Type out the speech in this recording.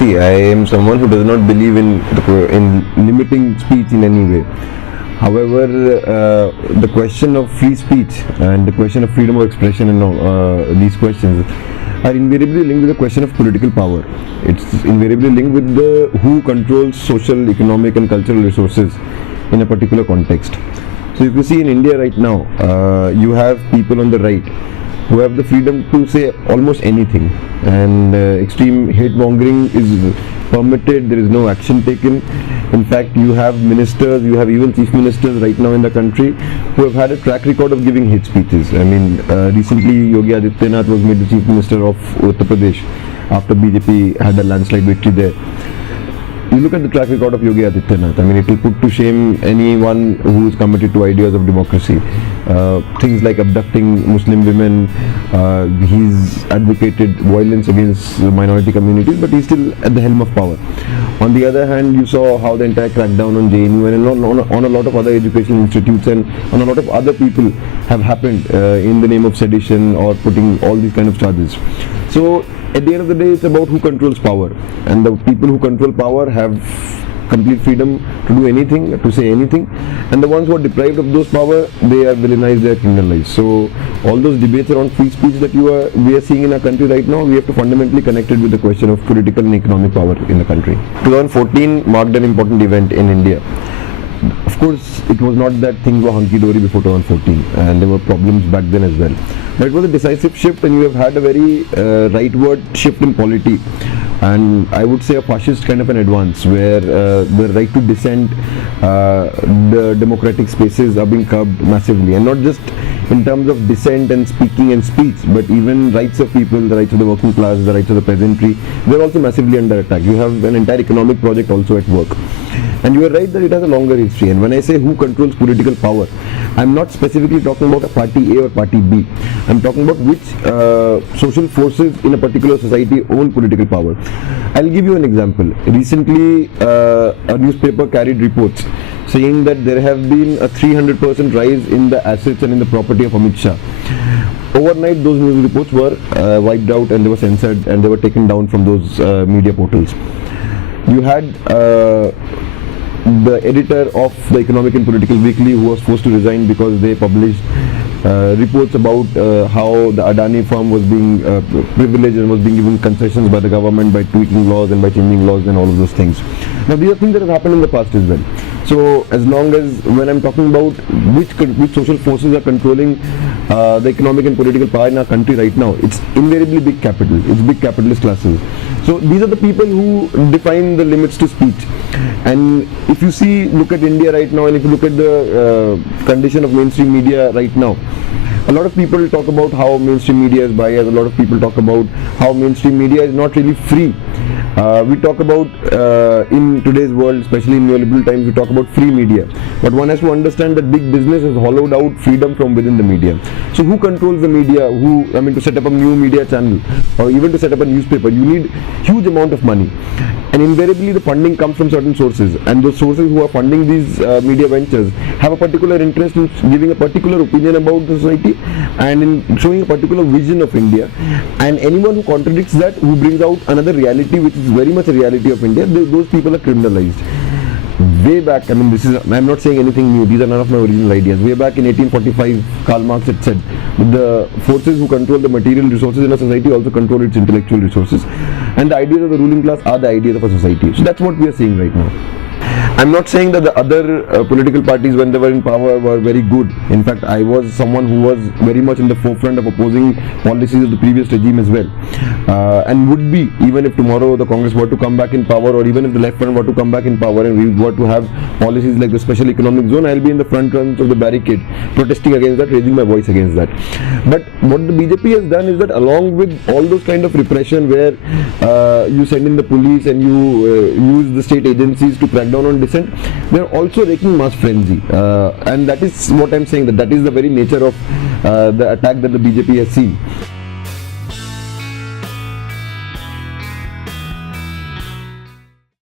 See, I am someone who does not believe in limiting speech in any way. However, the question of free speech and the question of freedom of expression and these questions are invariably linked with the question of political power. It's invariably linked with who controls social, economic and cultural resources in a particular context. So if you see in India right now, you have people on the right who have the freedom to say almost anything, and extreme hate mongering is permitted. There is no action taken. In fact, you have ministers, you have even chief ministers right now in the country who have had a track record of giving hate speeches. I mean, recently Yogi Adityanath was made the chief minister of Uttar Pradesh after BJP had a landslide victory there. You look at the track record of Yogi Adityanath. I mean, it will put to shame anyone who is committed to ideas of democracy. Things like abducting Muslim women. He's advocated violence against minority communities, but he's still at the helm of power. On the other hand, you saw how the entire crackdown on JNU and on a lot of other educational institutes and on a lot of other people have happened in the name of sedition or putting all these kind of charges. So at the end of the day, it's about who controls power, and the people who control power have complete freedom to do anything, to say anything, and the ones who are deprived of those power, they are villainized, they are criminalized. So all those debates around free speech that we are seeing in our country right now, we have to fundamentally connect it with the question of political and economic power in the country. 2014 marked an important event in India. Of course, it was not that things were hunky-dory before 2014, and there were problems back then as well. But it was a decisive shift, and you have had a very rightward shift in polity, and I would say a fascist kind of an advance, where the right to dissent, the democratic spaces are being curbed massively, and not just in terms of dissent and speaking and speech, but even rights of people, the rights of the working class, the rights of the peasantry, they're also massively under attack. You have an entire economic project also at work. And you are right that it has a longer history. And when I say who controls political power, I'm not specifically talking about a party A or party B. I'm talking about which social forces in a particular society own political power. I'll give you an example. Recently, a newspaper carried reports saying that there have been a 300% rise in the assets and in the property of Amit Shah. Overnight, those news reports were wiped out, and they were censored, and they were taken down from those media portals. You had the editor of the Economic and Political Weekly who was forced to resign because they published reports about how the Adani firm was being privileged and was being given concessions by the government by tweaking laws and by changing laws and all of those things. Now, these are things that have happened in the past as well. So as long as, when I'm talking about which social forces are controlling the economic and political power in our country right now, it's invariably big capital, it's big capitalist classes. So these are the people who define the limits to speech. And if you see, look at India right now, and if you look at the condition of mainstream media right now, a lot of people talk about how mainstream media is biased, a lot of people talk about how mainstream media is not really free. We talk about, in today's world, especially in neoliberal times, we talk about free media. But one has to understand that big business has hollowed out freedom from within the media. So who controls the media? To set up a new media channel or even to set up a newspaper, you need huge amount of money. And invariably the funding comes from certain sources, and those sources who are funding these media ventures have a particular interest in giving a particular opinion about the society and in showing a particular vision of India. And anyone who contradicts that, who brings out another reality which is very much a reality of India, those people are criminalized. Way back, I'm not saying anything new, these are none of my original ideas. Way back in 1845, Karl Marx had said, the forces who control the material resources in a society also control its intellectual resources. And the ideas of the ruling class are the ideas of a society. So that's what we are seeing right now. I'm not saying that the other political parties, when they were in power, were very good. In fact, I was someone who was very much in the forefront of opposing policies of the previous regime as well, and would be, even if tomorrow the Congress were to come back in power, or even if the left front were to come back in power and we were to have policies like the special economic zone, I'll be in the front runs of the barricade, protesting against that, raising my voice against that. But what the BJP has done is that, along with all those kind of repression where you send in the police and you use the state agencies to crack down on dissent, they are also wreaking mass frenzy, and that is what I'm saying, that is the very nature of the attack that the BJP has seen.